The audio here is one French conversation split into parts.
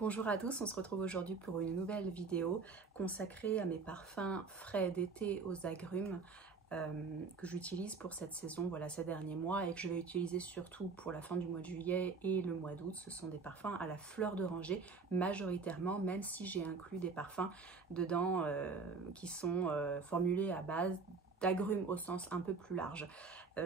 Bonjour à tous, on se retrouve aujourd'hui pour une nouvelle vidéo consacrée à mes parfums frais d'été aux agrumes que j'utilise pour cette saison, voilà, ces derniers mois, et que je vais utiliser surtout pour la fin du mois de juillet et le mois d'août. Ce sont des parfums à la fleur d'oranger majoritairement, même si j'ai inclus des parfums dedans qui sont formulés à base d'agrumes au sens un peu plus large.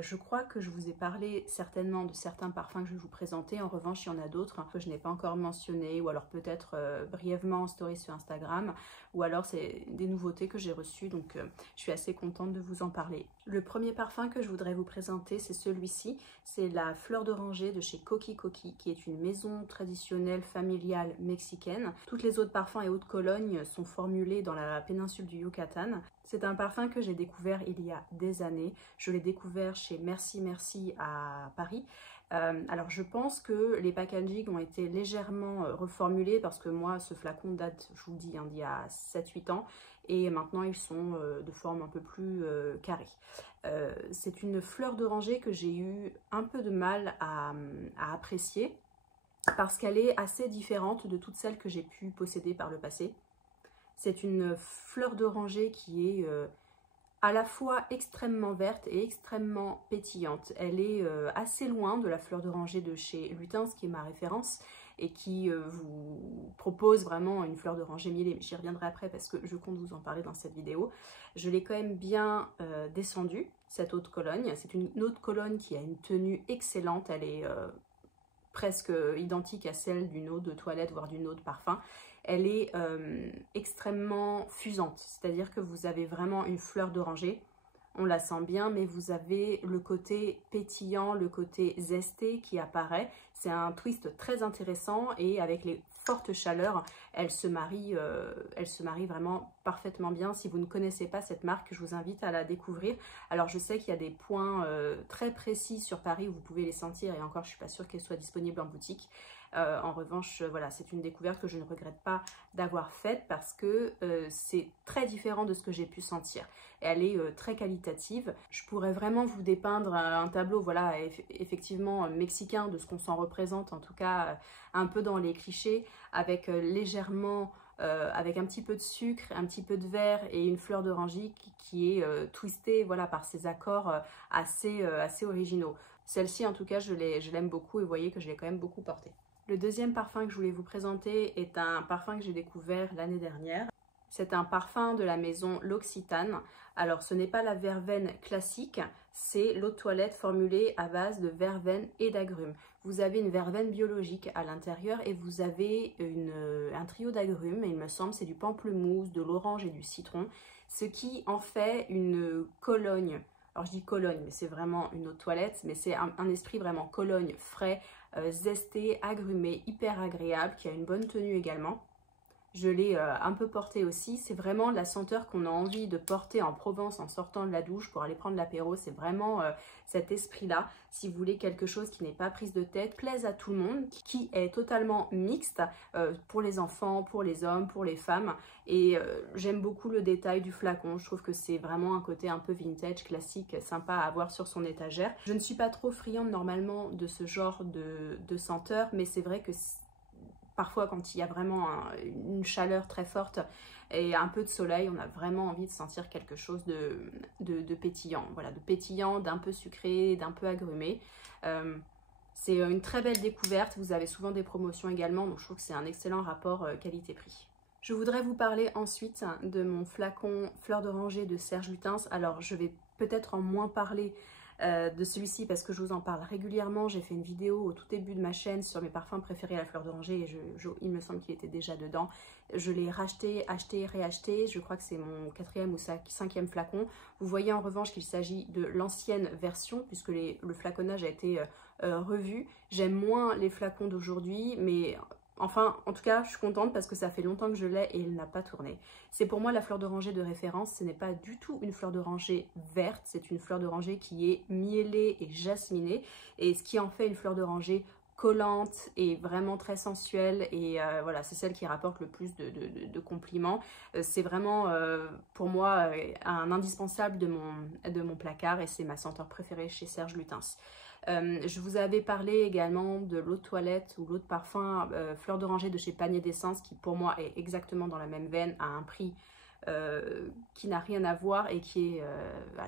Je crois que je vous ai parlé certainement de certains parfums que je vais vous présenter. En revanche, il y en a d'autres que je n'ai pas encore mentionné, ou alors peut-être brièvement en story sur Instagram, ou alors c'est des nouveautés que j'ai reçues, donc je suis assez contente de vous en parler. Le premier parfum que je voudrais vous présenter, c'est celui-ci. C'est la fleur d'oranger de chez Coqui Coqui, qui est une maison traditionnelle familiale mexicaine. Toutes les eaux de parfum et eaux de Cologne sont formulées dans la péninsule du Yucatan. C'est un parfum que j'ai découvert il y a des années. Je l'ai découvert chez Merci Merci à Paris. Alors je pense que les packaging ont été légèrement reformulés parce que moi ce flacon date, je vous le dis, d'il y a 7-8 ans et maintenant ils sont de forme un peu plus carrée. C'est une fleur d'oranger que j'ai eu un peu de mal à apprécier parce qu'elle est assez différente de toutes celles que j'ai pu posséder par le passé. C'est une fleur d'oranger qui est à la fois extrêmement verte et extrêmement pétillante. Elle est assez loin de la fleur d'oranger de chez Lutens, qui est ma référence, et qui vous propose vraiment une fleur d'oranger mielée. J'y reviendrai après parce que je compte vous en parler dans cette vidéo. Je l'ai quand même bien descendue, cette eau de Cologne. C'est une eau de Cologne qui a une tenue excellente. Elle est presque identique à celle d'une eau de toilette, voire d'une eau de parfum. Elle est extrêmement fusante, c'est-à-dire que vous avez vraiment une fleur d'oranger, on la sent bien, mais vous avez le côté pétillant, le côté zesté qui apparaît. C'est un twist très intéressant et avec les fortes chaleurs, elle se marie vraiment parfaitement bien. Si vous ne connaissez pas cette marque, je vous invite à la découvrir. Alors je sais qu'il y a des points très précis sur Paris où vous pouvez les sentir et encore je ne suis pas sûre qu'elles soient disponibles en boutique. En revanche, voilà, c'est une découverte que je ne regrette pas d'avoir faite parce que c'est très différent de ce que j'ai pu sentir. Elle est très qualitative. Je pourrais vraiment vous dépeindre un tableau, voilà, effectivement mexicain de ce qu'on s'en représente, en tout cas un peu dans les clichés, avec légèrement, avec un petit peu de sucre, un petit peu de verre et une fleur d'oranger qui est twistée, voilà, par ces accords assez originaux. Celle-ci, en tout cas, je l'aime beaucoup et vous voyez que je l'ai quand même beaucoup portée. Le deuxième parfum que je voulais vous présenter est un parfum que j'ai découvert l'année dernière. C'est un parfum de la maison L'Occitane. Alors ce n'est pas la verveine classique, c'est l'eau de toilette formulée à base de verveine et d'agrumes. Vous avez une verveine biologique à l'intérieur et vous avez un trio d'agrumes, et il me semble c'est du pamplemousse, de l'orange et du citron, ce qui en fait une Cologne. Alors je dis Cologne, mais c'est vraiment une eau de toilette, mais c'est un esprit vraiment Cologne frais, zesté, agrumé, hyper agréable, qui a une bonne tenue également. Je l'ai un peu porté aussi, c'est vraiment la senteur qu'on a envie de porter en Provence en sortant de la douche pour aller prendre l'apéro. C'est vraiment cet esprit-là, si vous voulez quelque chose qui n'est pas prise de tête, plaise à tout le monde, qui est totalement mixte pour les enfants, pour les hommes, pour les femmes. Et j'aime beaucoup le détail du flacon, je trouve que c'est vraiment un côté un peu vintage, classique, sympa à avoir sur son étagère. Je ne suis pas trop friande normalement de ce genre de senteur, mais c'est vrai que parfois, quand il y a vraiment une chaleur très forte et un peu de soleil, on a vraiment envie de sentir quelque chose de pétillant. Voilà, de pétillant, d'un peu sucré, d'un peu agrumé. C'est une très belle découverte. Vous avez souvent des promotions également, donc je trouve que c'est un excellent rapport qualité-prix. Je voudrais vous parler ensuite de mon flacon fleur d'oranger de Serge Lutens. Alors, je vais peut-être en moins parler de celui-ci parce que je vous en parle régulièrement. J'ai fait une vidéo au tout début de ma chaîne sur mes parfums préférés à la fleur d'oranger et il me semble qu'il était déjà dedans. Je l'ai racheté, acheté, réacheté. Je crois que c'est mon 4e ou 5e flacon. Vous voyez en revanche qu'il s'agit de l'ancienne version puisque le flaconnage a été revu. J'aime moins les flacons d'aujourd'hui, mais enfin, en tout cas, je suis contente parce que ça fait longtemps que je l'ai et il n'a pas tourné. C'est pour moi la fleur d'oranger de référence. Ce n'est pas du tout une fleur d'oranger verte. C'est une fleur d'oranger qui est mielée et jasminée. Et ce qui en fait une fleur d'oranger collante et vraiment très sensuelle. Et voilà, c'est celle qui rapporte le plus de compliments. C'est vraiment pour moi un indispensable de mon placard et c'est ma senteur préférée chez Serge Lutens. Je vous avais parlé également de l'eau de toilette ou l'eau de parfum Fleur d'Oranger de chez Panier d'Essence qui pour moi est exactement dans la même veine à un prix qui n'a rien à voir et qui est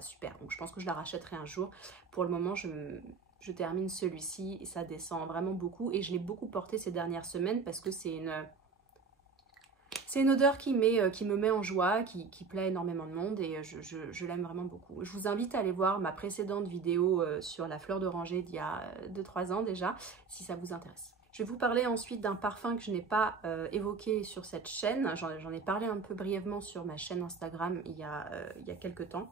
super. Donc je pense que je la rachèterai un jour. Pour le moment, je termine celui-ci et ça descend vraiment beaucoup. Et je l'ai beaucoup porté ces dernières semaines parce que c'est une odeur qui me met en joie, qui plaît énormément de monde et je l'aime vraiment beaucoup. Je vous invite à aller voir ma précédente vidéo sur la fleur d'oranger d'il y a 2-3 ans déjà, si ça vous intéresse. Je vais vous parler ensuite d'un parfum que je n'ai pas évoqué sur cette chaîne. J'en ai parlé un peu brièvement sur ma chaîne Instagram il y a quelques temps.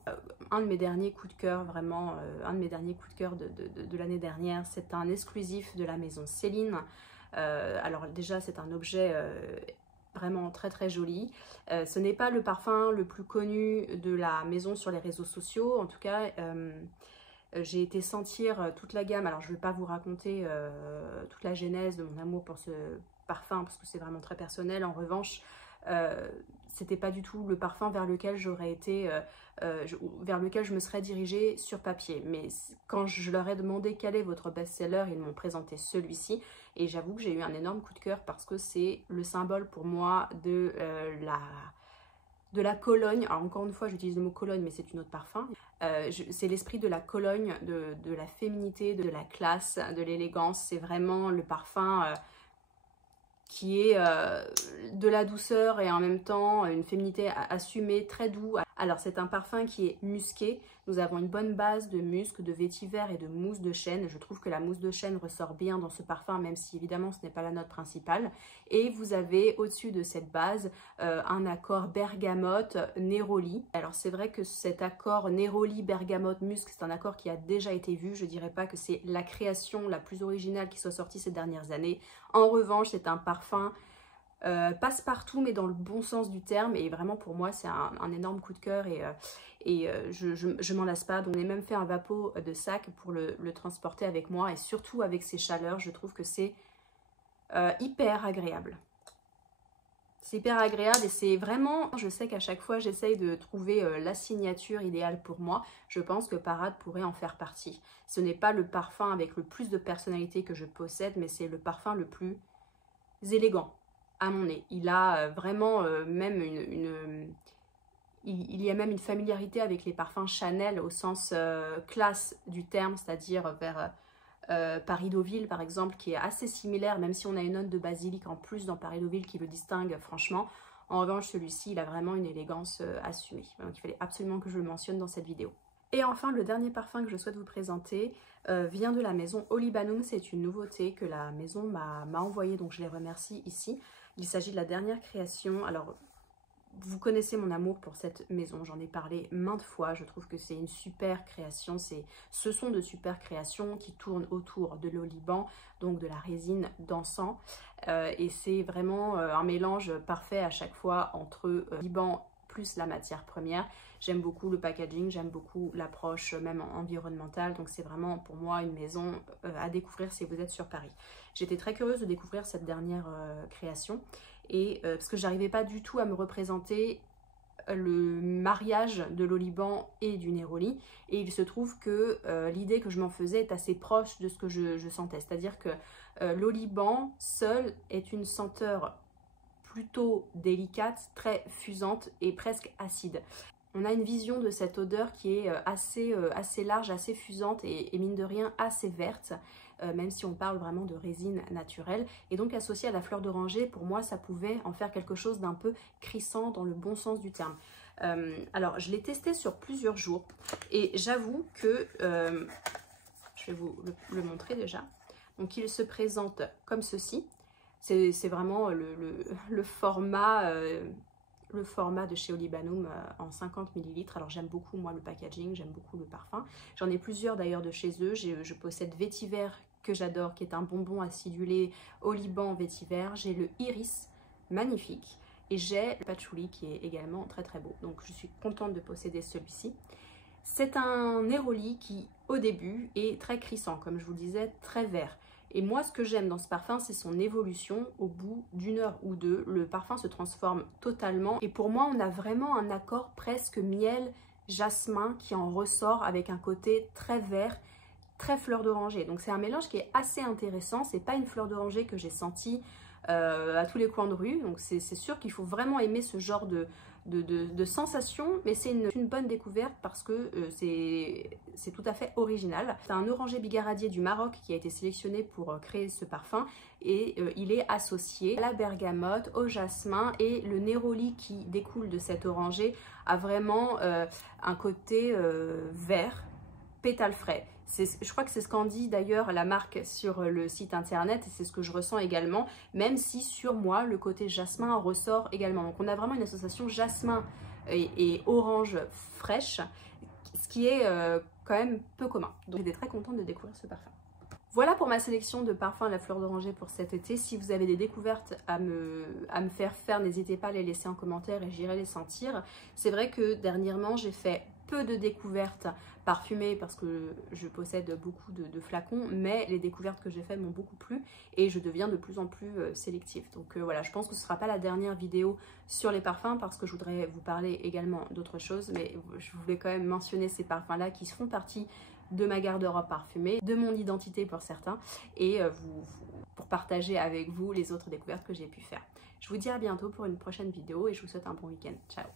Un de mes derniers coups de cœur, vraiment, un de mes derniers coups de cœur de l'année dernière, c'est un exclusif de la maison Céline. Alors déjà, c'est un objet vraiment très très joli. Ce n'est pas le parfum le plus connu de la maison sur les réseaux sociaux. En tout cas, j'ai été sentir toute la gamme. Alors je ne vais pas vous raconter toute la genèse de mon amour pour ce parfum parce que c'est vraiment très personnel. En revanche, c'était pas du tout le parfum vers lequel j'aurais été, vers lequel je me serais dirigée sur papier. Mais quand je leur ai demandé quel est votre best-seller, ils m'ont présenté celui-ci. Et j'avoue que j'ai eu un énorme coup de cœur parce que c'est le symbole pour moi de la Cologne. Alors encore une fois, j'utilise le mot Cologne, mais c'est une autre parfum. C'est l'esprit de la Cologne, de la féminité, de la classe, de l'élégance. C'est vraiment le parfum qui est de la douceur et en même temps une féminité assumée, très doux. Alors c'est un parfum qui est musqué. Nous avons une bonne base de musc, de vétiver et de mousse de chêne. Je trouve que la mousse de chêne ressort bien dans ce parfum, même si évidemment ce n'est pas la note principale. Et vous avez au-dessus de cette base un accord bergamote néroli. Alors c'est vrai que cet accord néroli bergamote musc, c'est un accord qui a déjà été vu. Je dirais pas que c'est la création la plus originale qui soit sortie ces dernières années. En revanche, c'est un parfum passe-partout, mais dans le bon sens du terme. Et vraiment, pour moi, c'est un énorme coup de cœur et je m'en lasse pas. Donc, on a même fait un vapeau de sac pour le transporter avec moi. Et surtout, avec ces chaleurs, je trouve que c'est hyper agréable. C'est hyper agréable et c'est vraiment, je sais qu'à chaque fois, j'essaye de trouver la signature idéale pour moi. Je pense que Parade pourrait en faire partie. Ce n'est pas le parfum avec le plus de personnalité que je possède, mais c'est le parfum le plus élégant à mon nez. Il a vraiment même il y a même une familiarité avec les parfums Chanel au sens classe du terme, c'est-à-dire vers Paris Deauville par exemple, qui est assez similaire, même si on a une note de basilic en plus dans Paris Deauville qui le distingue franchement. En revanche, celui-ci, il a vraiment une élégance assumée. Donc il fallait absolument que je le mentionne dans cette vidéo. Et enfin, le dernier parfum que je souhaite vous présenter vient de la maison Olibanum. C'est une nouveauté que la maison m'a envoyée, donc je les remercie ici. Il s'agit de la dernière création. Alors, vous connaissez mon amour pour cette maison, j'en ai parlé maintes fois. Je trouve que c'est une super création. Ce sont de super créations qui tournent autour de l'oliban, donc de la résine d'encens. Et c'est vraiment un mélange parfait à chaque fois entre l'oliban plus la matière première. J'aime beaucoup le packaging, j'aime beaucoup l'approche même environnementale. Donc c'est vraiment pour moi une maison à découvrir si vous êtes sur Paris. J'étais très curieuse de découvrir cette dernière création. Et parce que j'arrivais pas du tout à me représenter le mariage de l'oliban et du néroli. Et il se trouve que l'idée que je m'en faisais est assez proche de ce que je sentais. C'est-à-dire que l'oliban seul est une senteur plutôt délicate, très fusante et presque acide. On a une vision de cette odeur qui est assez large, assez fusante et mine de rien assez verte, même si on parle vraiment de résine naturelle. Et donc associé à la fleur d'oranger, pour moi, ça pouvait en faire quelque chose d'un peu crissant dans le bon sens du terme. Alors, je l'ai testé sur plusieurs jours et j'avoue que, je vais vous le montrer déjà. Donc, il se présente comme ceci. C'est vraiment le format de chez Olibanum en 50 ml. Alors j'aime beaucoup moi le packaging, j'aime beaucoup le parfum. J'en ai plusieurs d'ailleurs de chez eux. Je possède Vétiver que j'adore, qui est un bonbon acidulé Oliban Vétiver. J'ai le Iris, magnifique. Et j'ai le Patchouli qui est également très très beau. Donc je suis contente de posséder celui-ci. C'est un néroli qui au début est très crissant, comme je vous le disais, très vert. Et moi, ce que j'aime dans ce parfum, c'est son évolution. Au bout d'une heure ou deux, le parfum se transforme totalement. Et pour moi, on a vraiment un accord presque miel, jasmin qui en ressort avec un côté très vert, très fleur d'oranger. Donc c'est un mélange qui est assez intéressant, c'est pas une fleur d'oranger que j'ai sentie à tous les coins de rue, donc c'est sûr qu'il faut vraiment aimer ce genre de sensation, mais c'est une bonne découverte parce que c'est tout à fait original. C'est un oranger bigaradier du Maroc qui a été sélectionné pour créer ce parfum et il est associé à la bergamote, au jasmin, et le néroli qui découle de cet oranger a vraiment un côté vert, pétale frais. Je crois que c'est ce qu'en dit d'ailleurs la marque sur le site internet et c'est ce que je ressens également, même si sur moi le côté jasmin ressort également. Donc on a vraiment une association jasmin et orange fraîche, ce qui est quand même peu commun. Donc j'étais très contente de découvrir ce parfum. Voilà pour ma sélection de parfums à la fleur d'oranger pour cet été. Si vous avez des découvertes à me faire, n'hésitez pas à les laisser en commentaire et j'irai les sentir. C'est vrai que dernièrement, j'ai fait peu de découvertes parfumées parce que je possède beaucoup de flacons, mais les découvertes que j'ai faites m'ont beaucoup plu et je deviens de plus en plus sélective. Donc voilà, je pense que ce ne sera pas la dernière vidéo sur les parfums parce que je voudrais vous parler également d'autres choses, mais je voulais quand même mentionner ces parfums-là qui font partie de ma garde-robe parfumée, de mon identité pour certains, et pour partager avec vous les autres découvertes que j'ai pu faire. Je vous dis à bientôt pour une prochaine vidéo et je vous souhaite un bon week-end. Ciao!